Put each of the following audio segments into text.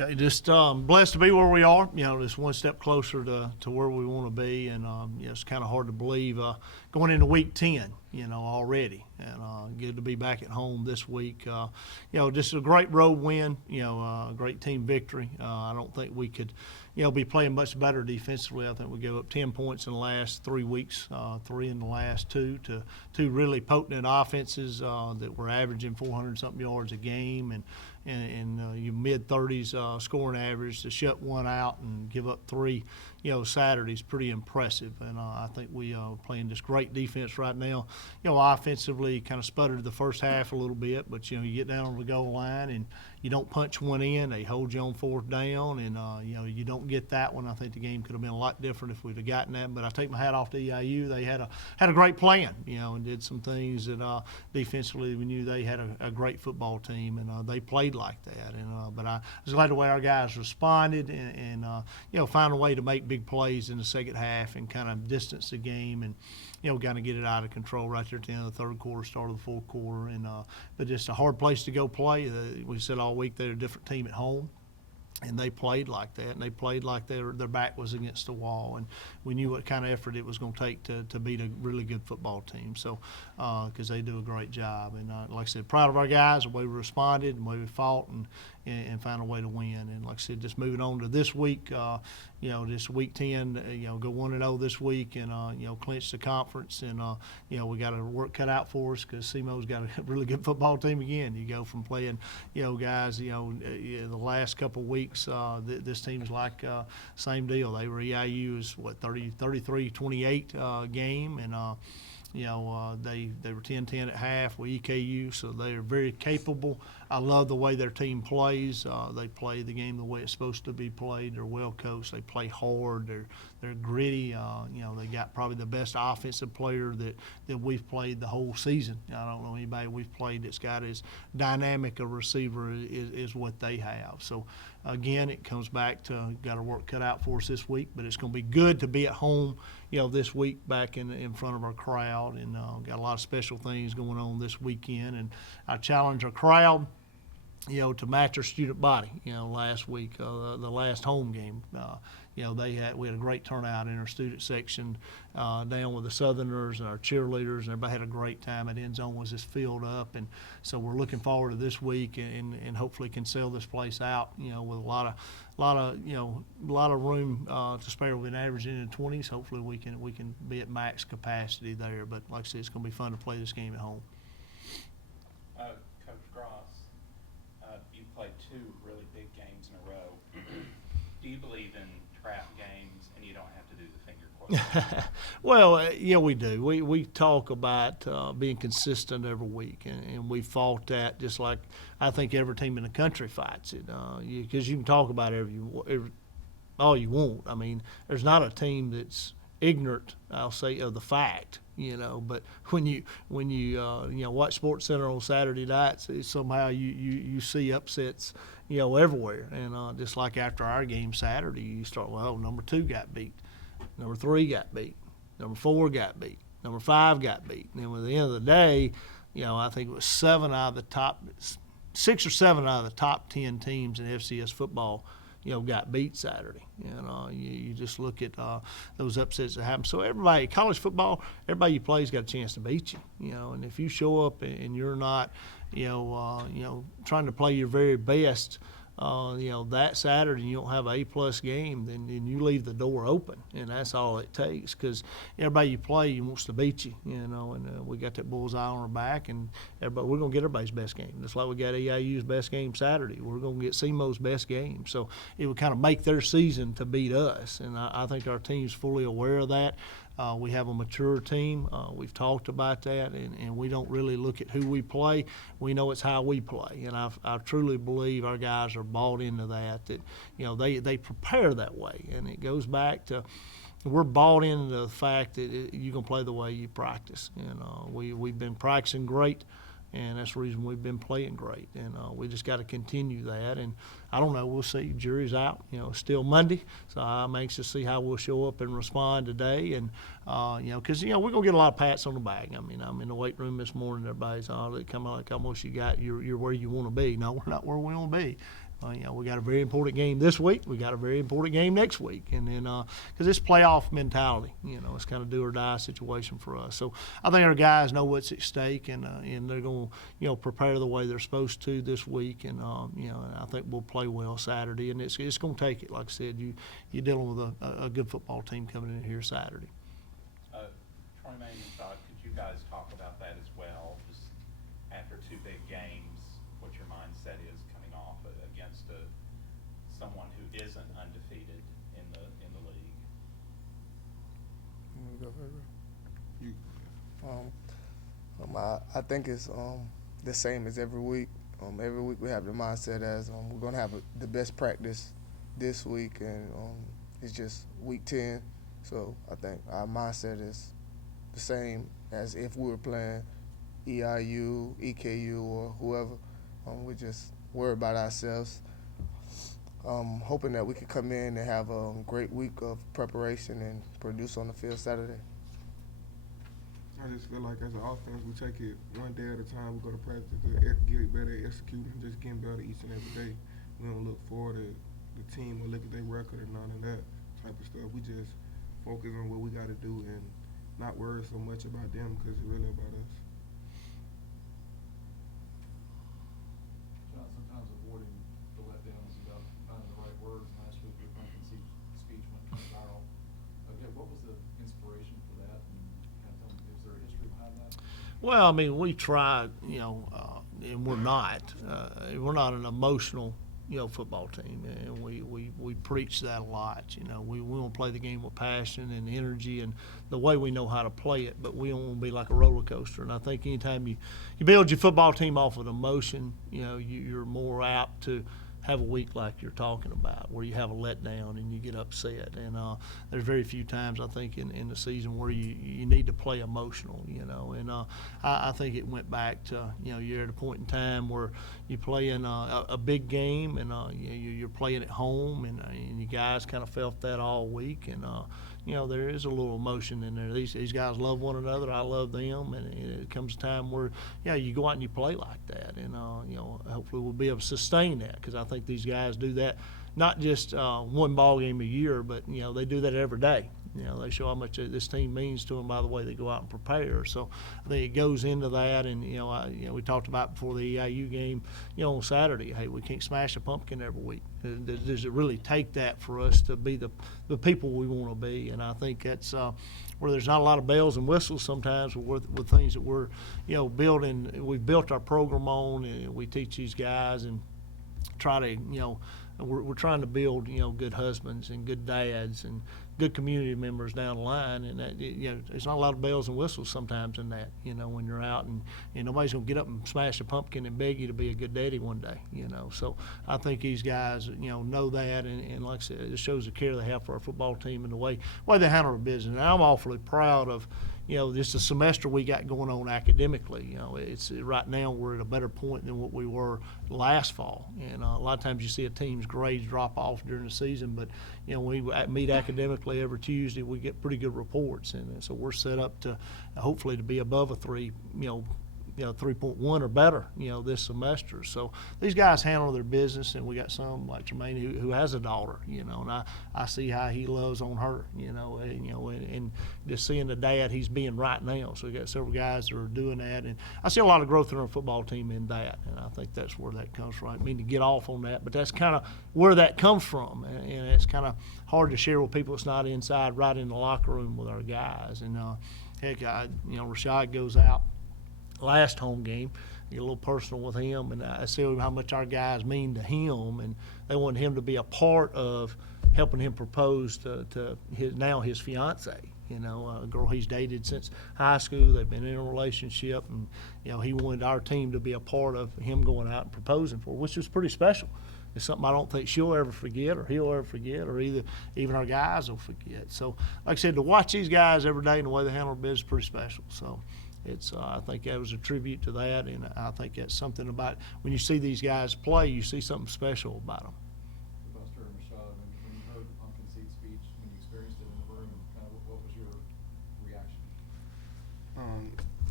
Okay, just blessed to be where we are. Just one step closer to where we want to be, and it's kind of hard to believe going into week 10. Already, and good to be back at home this week. Just a great road win. A great team victory. I don't think we could, be playing much better defensively. I think we gave up 10 points in the last 3 weeks, 3 in the last two to two really potent offenses that were averaging 400-something yards a game and your mid-30s scoring average. To shut one out and give up 3, Saturday's pretty impressive. And I think we are playing just great defense right now. Offensively kind of sputtered the first half a little bit, but, you get down on the goal line and you don't punch one in. They hold you on 4th down, and, you don't get that one. I think the game could have been a lot different if we'd have gotten that. But I take my hat off to EIU. They had a great plan, and did some things that defensively we knew they had a great football team, and they played like that. And but I was glad the way our guys responded and found a way to make big plays in the second half and kind of distance the game and, kind of get it out of control right there at the end of the third quarter, start of the fourth quarter. And but just a hard place to go play. We said all week they're a different team at home. And they played like that, and they played like their back was against the wall, and we knew what kind of effort it was going to take to beat a really good football team. So, because they do a great job, and like I said, proud of our guys, the way we responded, and the way we fought, and found a way to win. And like I said, just moving on to this week, this week 10, go 1-0 this week, and clinch the conference, and we got our work cut out for us because SEMO's got a really good football team again. You go from playing, guys, the last couple of weeks. This team's like same deal. They were EIU's 33-28 game, and they were 10-10 at half with EKU, so they are very capable. I love the way their team plays. They play the game the way it's supposed to be played. They're well coached. They play hard. They're gritty. They got probably the best offensive player that we've played the whole season. I don't know anybody we've played that's got as dynamic a receiver is what they have. So again, it comes back to got our work cut out for us this week, but it's going to be good to be at home, this week back in front of our crowd, and got a lot of special things going on this weekend. And I challenge our crowd, to match our student body. Last week, the last home game, we had a great turnout in our student section down with the Southerners and our cheerleaders, and everybody had a great time. That end zone was just filled up, and so we're looking forward to this week and hopefully can sell this place out, with a lot of room to spare. We've been averaging in the 20s. Hopefully we can be at max capacity there. But like I said, it's going to be fun to play this game at home. Coach Gross, you played 2 really big games in a row. Do you believe in trap games and you don't have to do the finger quote? Well, we do. We talk about being consistent every week, and we fought that just like I think every team in the country fights it. Because you can talk about all you want. I mean, there's not a team that's ignorant, I'll say, of the fact. But when you watch Sports Center on Saturday nights, somehow you see upsets, everywhere. And just like after our game Saturday, you start, number 2 got beat, number 3 got beat, number 4 got beat, number 5 got beat. And at the end of the day, I think it was 6 or 7 out of the top 10 teams in FCS football got beat Saturday. You just look at those upsets that happen. So everybody, college football, everybody you play's got a chance to beat you. And if you show up and you're not, trying to play your very best, that Saturday and you don't have an A+ game, then you leave the door open, and that's all it takes. Because everybody you play wants to beat you, and we got that bullseye on our back, and we're gonna get everybody's best game. Just like we got EIU's best game Saturday, we're gonna get SEMO's best game. So it would kind of make their season to beat us, and I think our team's fully aware of that. We have a mature team. We've talked about that, and we don't really look at who we play. We know it's how we play, and I truly believe our guys are bought into that they prepare that way, and it goes back to we're bought into the fact that you're going to play the way you practice. We've been practicing great, and that's the reason we've been playing great. And we just got to continue that. And I don't know, we'll see. Jury's out. It's still Monday, so I'm anxious to see how we'll show up and respond today. And because we're gonna get a lot of pats on the back. I mean, I'm in the weight room this morning. Everybody's they come out like almost you're where you want to be. No, we're not where we want to be. We got a very important game this week. We got a very important game next week, and then because it's playoff mentality, it's kind of do or die situation for us. So I think our guys know what's at stake, and they're going to prepare the way they're supposed to this week, and and I think we'll play well Saturday, and it's going to take it. Like I said, you're dealing with a good football team coming in here Saturday. Troy Manning, could you guys talk about that as well? Just after two big games, what your mindset is coming off against someone who isn't undefeated in the league. You wanna go first, bro? I think it's the same as every week. Every week we have the mindset as we're going to have the best practice this week, and it's just week 10. So I think our mindset is the same as if we were playing EIU, EKU, or whoever. We just worry about ourselves, hoping that we can come in and have a great week of preparation and produce on the field Saturday. I just feel like as an offense, we take it one day at a time. We go to practice to get better at executing, just getting better each and every day. We don't look forward to the team or look at their record or none of that type of stuff. We just focus on what we got to do and not worry so much about them because it's really about us. John, sometimes avoiding the letdowns about finding the right words. Last week, your Unconceived speech went kind of viral. Again, what was the inspiration for that? And kind of tell me, is there a history behind that? Well, I mean, we try, and we're not an emotional, football team, and we preach that a lot. We want to play the game with passion and energy and the way we know how to play it, but we don't want to be like a roller coaster. And I think anytime you build your football team off of emotion, you're more apt to have a week like you're talking about, where you have a letdown and you get upset. And there's very few times, I think, in the season where you need to play emotional, And I think it went back to, you're at a point in time where you're playing a big game, and you're playing at home, and you guys kind of felt that all week. And there is a little emotion in there. These guys love one another. I love them, and it comes a time where, you go out and you play like that, and hopefully we'll be able to sustain that, because I think these guys do that not just one ball game a year, but they do that every day. They show how much this team means to them by the way they go out and prepare. So I think it goes into that, and we talked about before the EIU game, on Saturday. Hey, we can't smash a pumpkin every week. Does it really take that for us to be the people we want to be? And I think that's where there's not a lot of bells and whistles sometimes with things that we're building. We've built our program on, and we teach these guys and try to we're trying to build good husbands and good dads and good community members down the line, and that there's not a lot of bells and whistles sometimes in that when you're out, and nobody's gonna get up and smash a pumpkin and beg you to be a good daddy one day. So I think these guys know that, and like I said, it shows the care they have for our football team and the way they handle their business. And I'm awfully proud of just the semester we got going on academically. It's right now we're at a better point than what we were last fall. And a lot of times you see a team's grades drop off during the season, but we meet academically every Tuesday. We get pretty good reports, and so we're set up to hopefully to be above a 3, 3.1 or better, this semester. So these guys handle their business, and we got some like Jermaine who has a daughter, and I see how he loves on her, and just seeing the dad he's being right now. So we got several guys that are doing that, and I see a lot of growth in our football team in that, and I think that's where that comes from. I mean to get off on that, but that's kind of where that comes from, and it's kind of hard to share with people that's not inside, right in the locker room with our guys. And heck, Rashad goes out last home game, get a little personal with him, and I see how much our guys mean to him, and they want him to be a part of helping him propose to his fiance, a girl he's dated since high school. They've been in a relationship, and he wanted our team to be a part of him going out and proposing for her, which was pretty special. It's something I don't think she'll ever forget, or he'll ever forget, or even our guys will forget. So, like I said, to watch these guys every day and the way they handle their business is pretty special. So it's I think that was a tribute to that, and I think that's something about when you see these guys play, you see something special about them. Buster and Rashad, when you heard Unconceived speech, when you experienced it in the room, kind of what was your reaction?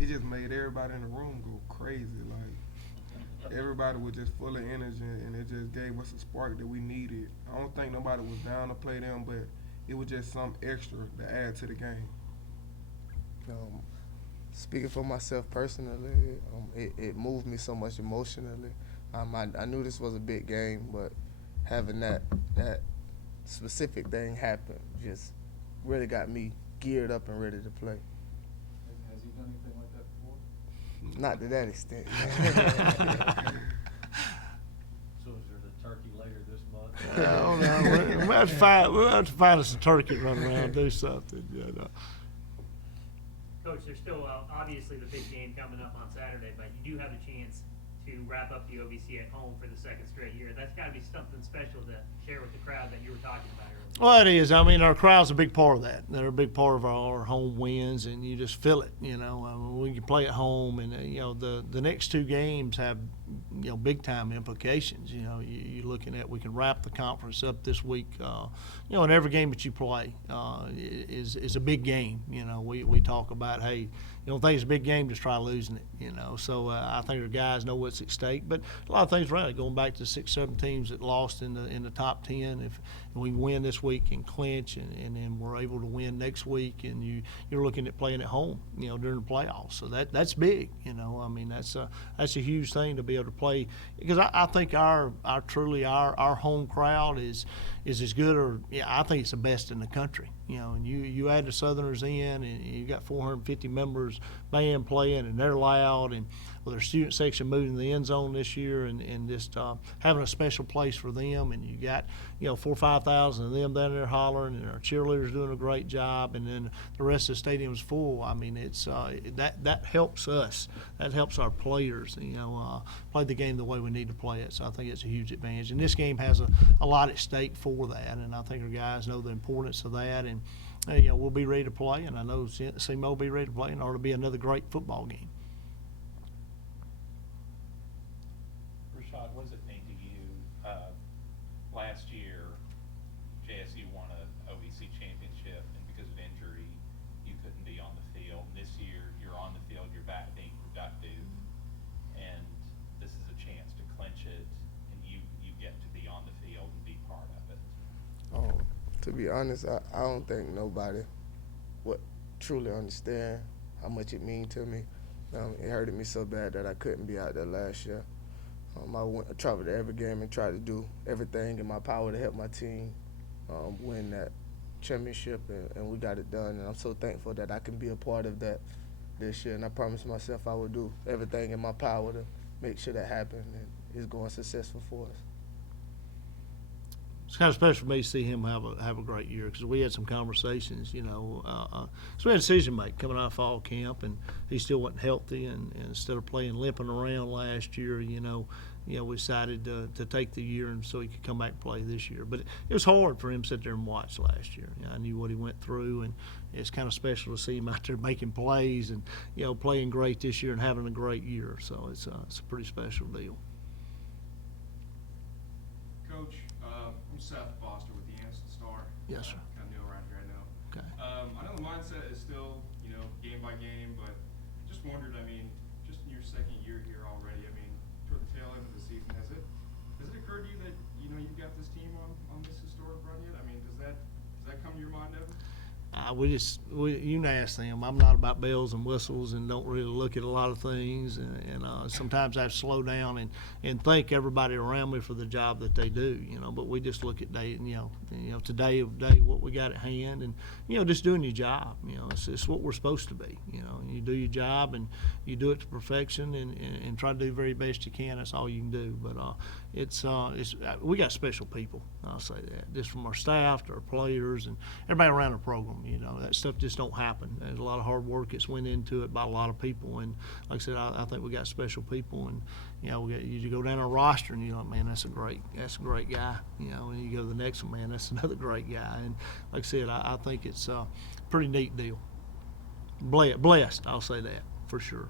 It just made everybody in the room go crazy. Like everybody was just full of energy, and it just gave us a spark that we needed. I don't think nobody was down to play them, but it was just some extra to add to the game. Speaking for myself personally, it moved me so much emotionally. I knew this was a big game, but having that specific thing happen just really got me geared up and ready to play. Has he done anything like that before? Not to that extent. So is there the turkey later this month? I don't know. We'll have to find us a turkey to run around and do something. You know. Coach, there's still obviously the big game coming up on Saturday, but you do have a chance to wrap up the OVC at home for the second straight year. That's got to be something special to share with the crowd that you were talking about earlier. Well, it is. I mean, our crowd's a big part of that. They're a big part of our home wins, and you just feel it. You know, I mean, we can play at home, and you know the next two games have big time implications. You know, you're looking at we can wrap the conference up this week. And every game that you play is a big game. You know, we talk about hey. You don't think it's a big game, just try losing it, you know. So I think our guys know what's at stake. But a lot of things around it, going back to the 6, 7 teams that lost in the top 10. If we win this week and clinch, and then we're able to win next week, and you're looking at playing at home, during the playoffs. So that's big, you know. I mean, that's a huge thing to be able to play, because I think our home crowd is as good, or I think it's the best in the country. You know, and you add the Southerners in, and you got 450 members band playing, and they're loud, and their student section moving the end zone this year, and just having a special place for them, and you got 4,000 or 5,000 of them down there hollering, and our cheerleaders doing a great job, and then the rest of the stadium's full. I mean, it's that helps us. That helps our players, play the game the way we need to play it. So I think it's a huge advantage, and this game has a lot at stake for that, and I think our guys know the importance of that, and we'll be ready to play, and I know SEMO will be ready to play, and it'll be another great football game. Rashad, what does it mean to you? Last year, JSU won a OVC championship, and because of injury, you couldn't be on the field. This year, you're on the field, you're back being productive, and this is a chance to clinch it, and you get to be on the field and be part of it. To be honest, I don't think nobody would truly understand how much it means to me. It hurted me so bad that I couldn't be out there last year. I traveled to every game and tried to do everything in my power to help my team win that championship, and we got it done. And I'm so thankful that I can be a part of that this year. And I promised myself I would do everything in my power to make sure that happened, and it's going successful for us. It's kind of special for me to see him have a great year, because we had some conversations, so we had a decision to make coming out of fall camp, and he still wasn't healthy, and instead of playing limping around last year, we decided to take the year and so he could come back and play this year. But it was hard for him to sit there and watch last year. I knew what he went through, and it's kind of special to see him out there making plays and playing great this year and having a great year. So it's a pretty special deal. Coach, I'm Seth Foster with the Anniston Star. Yes, sir. Kind of new around here, I know. Okay. I know the mindset is still, game by game, but just wondered, just in your second year here already, toward the tail end of the season, has it occurred to you that, you've got this team on this historic run yet? Does that come to your mind ever? You can ask them. I'm not about bells and whistles and don't really look at a lot of things, and sometimes I have to slow down and thank everybody around me for the job that they do, but we just look at today what we got at hand, and just doing your job. It's what we're supposed to be. You do your job and you do it to perfection, and try to do the very best you can. That's all you can do. But we got special people. I'll say that, just from our staff to our players and everybody around the program. That stuff just don't happen. There's a lot of hard work that's went into it by a lot of people, and like I said, I think we got special people, and you go down our roster and you're like, man, that's a great guy. And you go to the next one, man, that's another great guy. And like I said, I think it's a pretty neat deal. Blessed, I'll say that for sure.